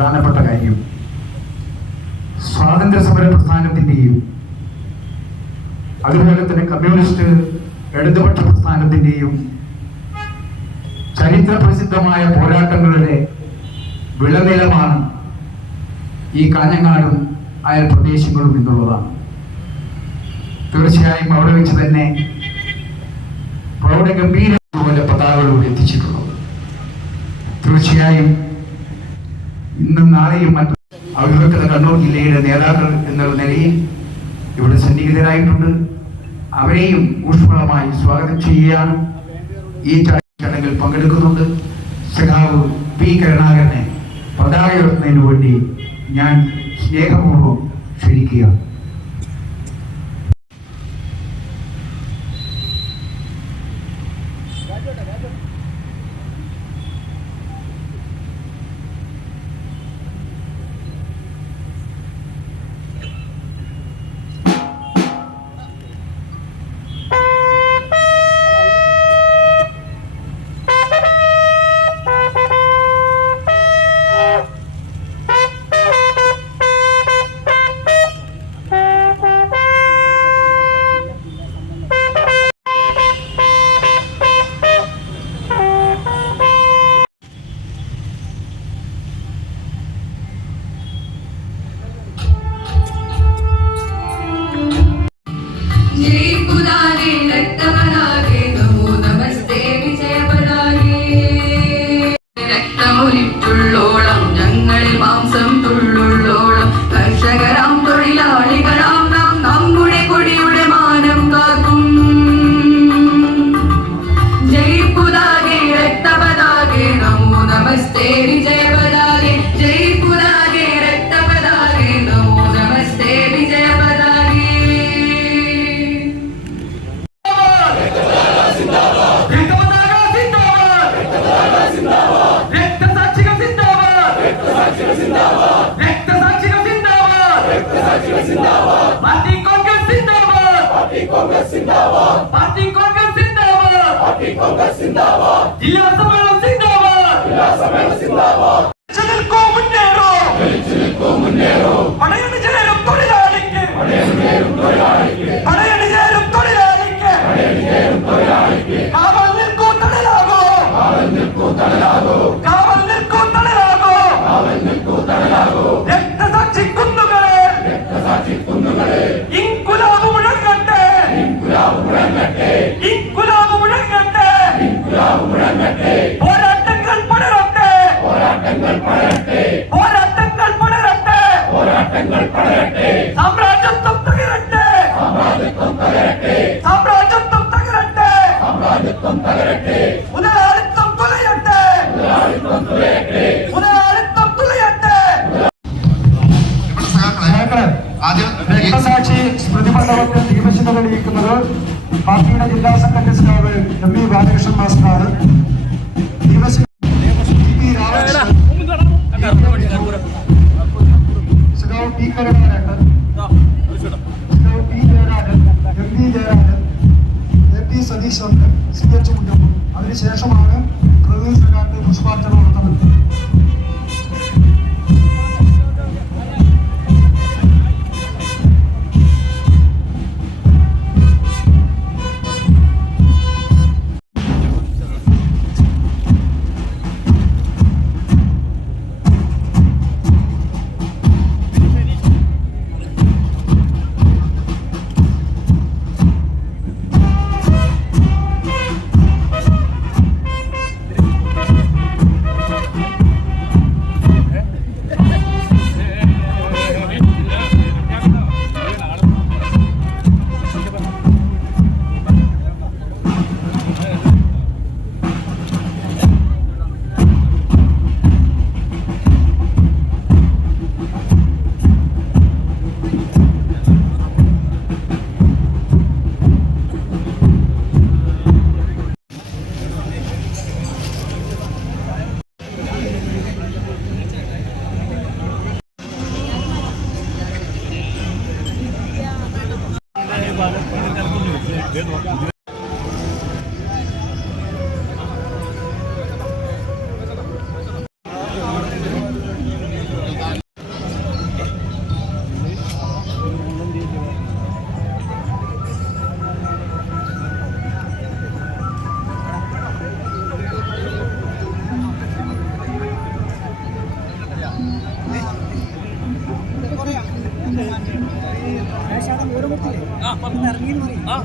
പ്രധാനപ്പെട്ട കാര്യം സ്വാതന്ത്ര്യ സമര പ്രസ്ഥാനത്തിൻ്റെയും അതുപോലെ തന്നെ കമ്മ്യൂണിസ്റ്റ് ഇടതുപക്ഷ പ്രസ്ഥാനത്തിൻ്റെയും ചരിത്ര പ്രസിദ്ധമായ പോരാട്ടങ്ങളുടെ വിളനിലമാണ് ഈ കാഞ്ഞങ്ങാടും അയൽ പ്രദേശങ്ങളും എന്നുള്ളതാണ്. തീർച്ചയായും അവിടെ വെച്ച് തന്നെ പ്രൗഢഗംഭീരമായ പതാകകളോട് എത്തിച്ചിട്ടുള്ളത്. തീർച്ചയായും ഇന്നും നാളെയും മറ്റു അവിഭക്ത കണ്ണൂർ ജില്ലയുടെ നേതാക്കൾ എന്നുള്ള നിലയിൽ ഇവിടെ സന്നിഹിതരായിട്ടുണ്ട്. അവരെയും ഊഷ്മളമായി സ്വാഗതം ചെയ്യുകയാണ്. ഈ ചടങ്ങിൽ പങ്കെടുക്കുന്നുണ്ട്. സഖാവ് പി കരുണാകരനെ പതാക ഉയർത്തുന്നതിന് വേണ്ടി ഞാൻ സ്നേഹപൂർവ്വം ക്ഷണിക്കുകയാണ്. രക്തസാക്ഷി സ്മൃതി മണ്ഡപത്തിൽ ദീപശിഖ തെളിയിക്കുന്നത് പാർട്ടിയുടെ ജില്ലാ സെക്രട്ടറി സഖാവ് എം വി ബാലകൃഷ്ണൻ മാസ്റ്ററാണ്. ദീപശിഖ സഖാവ് പി കരുണാകരൻ, സഖാവ് P Jayarajan, M V Jayarajan, A P Satheesan, C H Mujamman. അതിനുശേഷമാണ് പ്രവീൺ സഖാവിന്റെ പുഷ്പാർച്ചന നടത്തുന്നത്. ആ